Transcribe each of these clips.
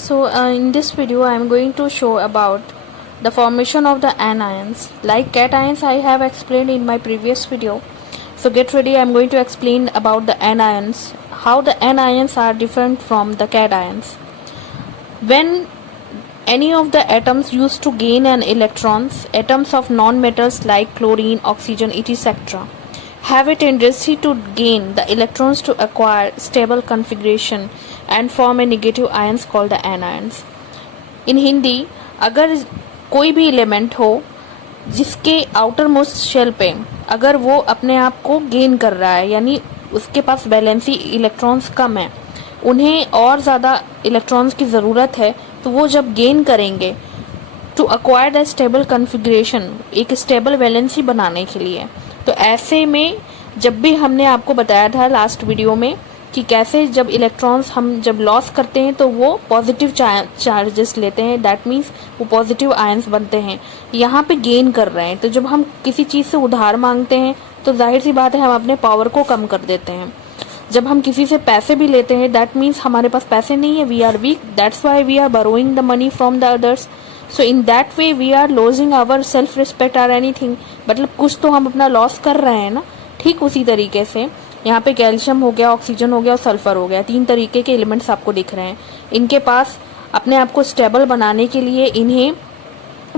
In this video I am going to show about the formation of the anions. Like cations I have explained in my previous video. So get ready, I am going to explain about the anions, how the anions are different from the cations. When any of the atoms used to gain an electrons, atoms of non-metals like chlorine, oxygen, etc. have a tendency to gain the electrons to acquire stable configuration and form a negative ions called the anions. In Hindi, अगर कोई भी element हो जिसके outer most shell पे अगर वो अपने आप को गेन कर रहा है, यानी उसके पास वैलेंसी इलेक्ट्रॉन्स कम है, उन्हें और ज़्यादा इलेक्ट्रॉन्स की ज़रूरत है, तो वो जब गेन करेंगे to acquire the stable configuration, एक स्टेबल वैलेंसी बनाने के लिए, तो ऐसे में जब भी हमने आपको बताया था लास्ट वीडियो में कि कैसे जब इलेक्ट्रॉन्स हम जब लॉस करते हैं तो वो पॉजिटिव चार्जेस लेते हैं, दैट मीन्स वो पॉजिटिव आयंस बनते हैं। यहाँ पे गेन कर रहे हैं, तो जब हम किसी चीज़ से उधार मांगते हैं तो जाहिर सी बात है हम अपने पावर को कम कर देते हैं। जब हम किसी से पैसे भी लेते हैं, दैट मीन्स हमारे पास पैसे नहीं है, we are weak, that's why we are borrowing the money from the others. So in that way we are losing our self respect or anything, मतलब कुछ तो हम अपना लॉस कर रहे हैं ना। ठीक उसी तरीके से यहाँ पे कैल्शियम हो गया, ऑक्सीजन हो गया और सल्फर हो गया, तीन तरीके के एलिमेंट्स आपको दिख रहे हैं। इनके पास अपने आप को स्टेबल बनाने के लिए इन्हें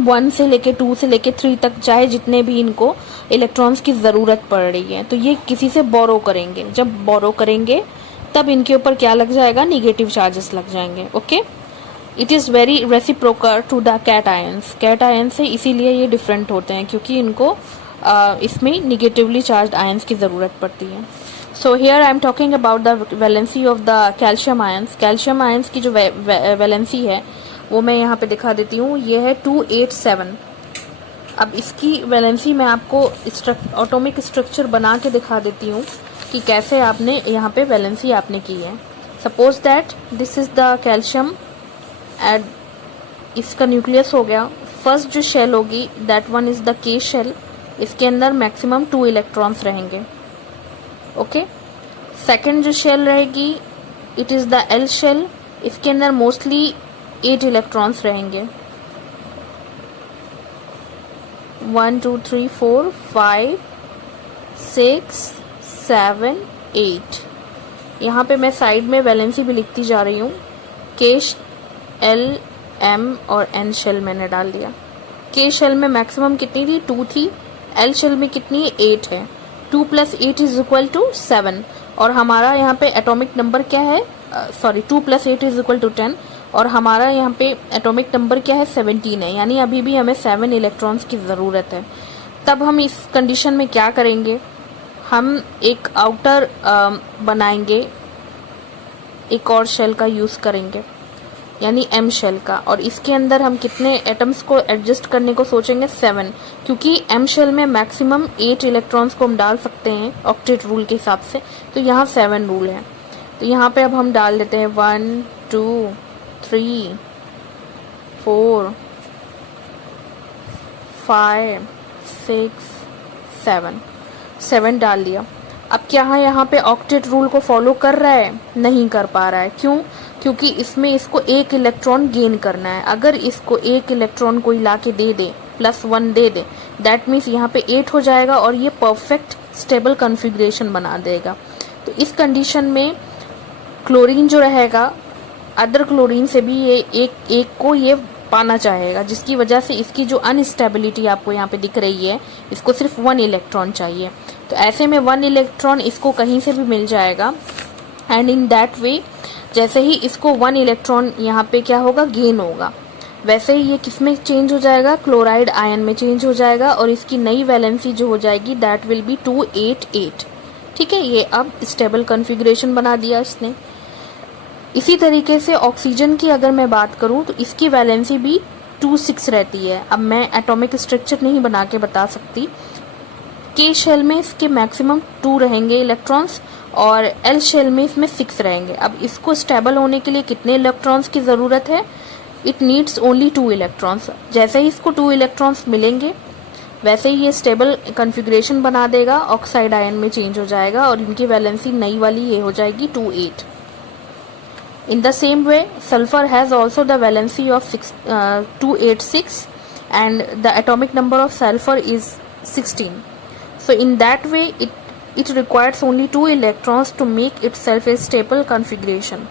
1 से लेके 2 से लेके 3 तक चाहे जितने भी इनको इलेक्ट्रॉन्स की ज़रूरत पड़ रही है, तो ये किसी से बोरो करेंगे। जब बोरो करेंगे तब इनके ऊपर क्या लग जाएगा, निगेटिव चार्जेस लग जाएंगे। Okay, it is very reciprocal to the cations. Cations से इसीलिए ये डिफरेंट होते हैं क्योंकि इनको इसमें निगेटिवली चार्ज्ड आयंस की ज़रूरत पड़ती है। So here I am talking about the valency of the calcium ions. Calcium ions की जो वैलेंसी है वो मैं यहाँ पे दिखा देती हूँ, ये है 287। अब इसकी वैलेंसी मैं आपको एटॉमिक स्ट्रक्चर बना के दिखा देती हूँ कि कैसे आपने यहाँ पे वैलेंसी आपने की है। Suppose that this is the calcium and इसका न्यूक्लियस हो गया। फर्स्ट जो शेल होगी that one is the K shell, इसके अंदर मैक्सिमम 2 इलेक्ट्रॉन्स रहेंगे। ओके, सेकेंड जो शेल रहेगी it is the L shell, इसके अंदर मोस्टली 8 इलेक्ट्रॉन्स रहेंगे। 1 2 3 4 5 6 7 8। यहाँ पे मैं साइड में वैलेंसी भी लिखती जा रही हूँ। के एल एम और एन शेल मैंने डाल दिया। के शेल में मैक्सिमम कितनी थी, 2 थी। एल शेल में कितनी, 8 है। 2 + 8 इज इक्वल टू 7। और हमारा यहाँ पे एटॉमिक नंबर क्या है, 2 + 8 इज इक्वल टू 10। और हमारा यहाँ पे एटॉमिक नंबर क्या है, 17 है, यानी अभी भी हमें 7 इलेक्ट्रॉन्स की ज़रूरत है। तब हम इस कंडीशन में क्या करेंगे, हम एक आउटर बनाएंगे, एक और शेल का यूज़ करेंगे यानी एम शेल का, और इसके अंदर हम कितने एटम्स को एडजस्ट करने को सोचेंगे, 7, क्योंकि एम शेल में मैक्सिमम 8 इलेक्ट्रॉन्स को हम डाल सकते हैं ऑक्टेट रूल के हिसाब से, तो यहाँ 7 रूल है। तो यहाँ पे अब हम डाल देते हैं 1 2 3 4 5 6 7 डाल दिया। अब क्या यहाँ पे ऑक्टेट रूल को फॉलो कर रहा है, नहीं कर पा रहा है। क्यों, क्योंकि इसमें इसको 1 इलेक्ट्रॉन गेन करना है। अगर इसको 1 इलेक्ट्रॉन कोई ला के दे दे, +1 दे दे, दैट मीन्स यहाँ पे 8 हो जाएगा और ये परफेक्ट स्टेबल कन्फिग्रेशन बना देगा। तो इस कंडीशन में क्लोरीन जो रहेगा अदर क्लोरीन से भी ये एक को ये पाना चाहेगा, जिसकी वजह से इसकी जो अनस्टेबिलिटी आपको यहाँ पे दिख रही है, इसको सिर्फ 1 इलेक्ट्रॉन चाहिए। तो ऐसे में 1 इलेक्ट्रॉन इसको कहीं से भी मिल जाएगा एंड इन दैट वे जैसे ही इसको 1 इलेक्ट्रॉन यहाँ पे क्या होगा, गेन होगा, वैसे ही ये किस में चेंज हो जाएगा, क्लोराइड आयन में चेंज हो जाएगा और इसकी नई वैलेंसी जो हो जाएगी दैट विल बी 288। ठीक है, ये अब स्टेबल कन्फिग्रेशन बना दिया इसने। इसी तरीके से ऑक्सीजन की अगर मैं बात करूं तो इसकी वैलेंसी भी 26 रहती है। अब मैं एटॉमिक स्ट्रक्चर नहीं बना के बता सकती। के शेल में इसके मैक्सिमम 2 रहेंगे इलेक्ट्रॉन्स और एल शेल में इसमें 6 रहेंगे। अब इसको स्टेबल होने के लिए कितने इलेक्ट्रॉन्स की ज़रूरत है, इट नीड्स ओनली 2 इलेक्ट्रॉन्स। जैसे ही इसको 2 इलेक्ट्रॉन्स मिलेंगे वैसे ही ये स्टेबल कन्फिग्रेशन बना देगा, ऑक्साइड आयन में चेंज हो जाएगा और इनकी वैलेंसी नई वाली ये हो जाएगी 28। In the same way, sulfur has also the valency of 286 and the atomic number of sulfur is 16. So in that way it requires only 2 electrons to make itself a stable configuration.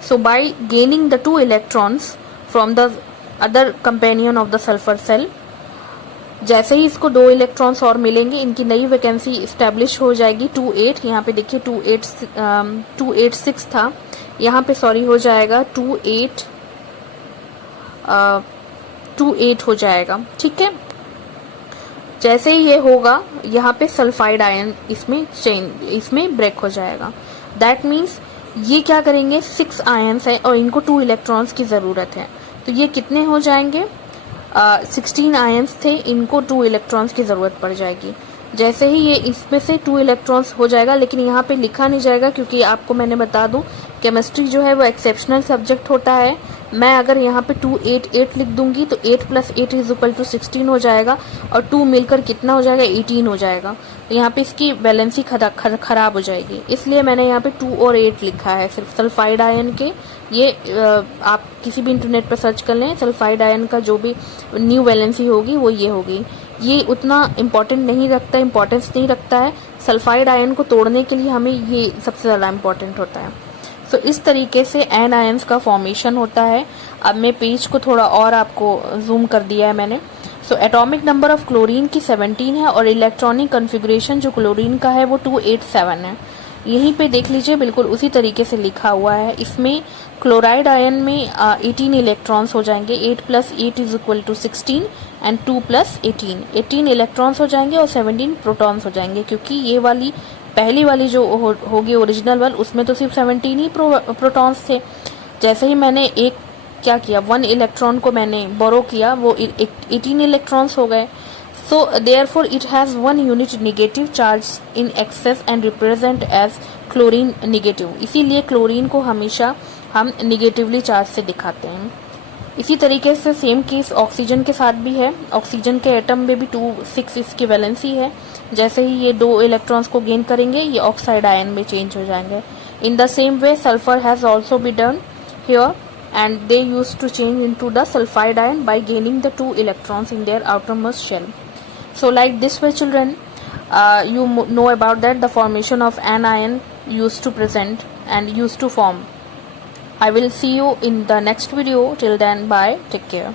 So by gaining the 2 electrons from the other companion of the sulfur cell, जैसे ही इसको 2 electrons और मिलेंगे, इनकी नई vacancy establish हो जाएगी 28. यहाँ पे देखिए 286 था, यहाँ पे सॉरी हो जाएगा 28 हो जाएगा. ठीक है, जैसे ही ये होगा यहाँ पे सल्फाइड आयन इसमें ब्रेक हो जाएगा. दैट मीन्स ये क्या करेंगे, 6 आयन्स है और इनको 2 इलेक्ट्रॉन्स की ज़रूरत है. तो ये कितने हो जाएंगे, 16 आयन्स थे, इनको 2 इलेक्ट्रॉन्स की ज़रूरत पड़ जाएगी. जैसे ही ये इसमें से 2 इलेक्ट्रॉन्स हो जाएगा, लेकिन यहाँ पे लिखा नहीं जाएगा क्योंकि आपको मैंने बता दूं केमिस्ट्री जो है वो एक्सेप्शनल सब्जेक्ट होता है. मैं अगर यहाँ पे 288 लिख दूंगी तो 8 + 8 = 16 हो जाएगा और 2 मिलकर कितना हो जाएगा, 18 हो जाएगा. तो यहाँ पे इसकी बैलेंसी खराब हो जाएगी, इसलिए मैंने यहाँ पे 2 और 8 लिखा है सिर्फ सल्फाइड आयन के. ये आप किसी भी इंटरनेट पर सर्च कर लें, सल्फाइड आयन का जो भी न्यू वैलेंसी होगी वो ये होगी. ये उतना इम्पोर्टेंस नहीं रखता है. सल्फाइड आयन को तोड़ने के लिए हमें ये सबसे ज़्यादा इम्पोर्टेंट होता है. सो इस तरीके से एन आयन्स का फॉर्मेशन होता है. अब मैं पेज को थोड़ा और आपको जूम कर दिया है मैंने. So atomic number of chlorine की 17 है और इलेक्ट्रॉनिक कॉन्फ़िगरेशन जो क्लोरीन का है वो 287 है. यहीं पे देख लीजिए, बिल्कुल उसी तरीके से लिखा हुआ है. इसमें क्लोराइड आयन में 18 इलेक्ट्रॉन्स हो जाएंगे. 8 + 8 = 16 एंड 2 + 18 इलेक्ट्रॉन्स हो जाएंगे और 17 प्रोटॉन्स हो जाएंगे, क्योंकि ये वाली पहली वाली जो होगी ओरिजिनल वाली, उसमें तो सिर्फ 17 ही प्रोटॉन्स थे. जैसे ही मैंने एक क्या किया, 1 इलेक्ट्रॉन को मैंने बोरो किया, वो 18 इलेक्ट्रॉन्स हो गए. So therefore it has 1 unit negative charge in excess and represent as chlorine negative. इसीलिए क्लोरीन को हमेशा हम निगेटिवली चार्ज से दिखाते हैं. इसी तरीके से सेम केस ऑक्सीजन के साथ भी है. ऑक्सीजन के एटम में भी 2 6 इसकी वैलेंसी है. जैसे ही ये 2 इलेक्ट्रॉन्स को गेन करेंगे, ये ऑक्साइड आयन में चेंज हो जाएंगे. In the same way sulphur has also be done here and they used to change into the sulfide ion by gaining the 2 electrons in their outermost shell. So like this way children, you know about that the formation of anion used to present and used to form. I will see you in the next video. Till then, bye, take care.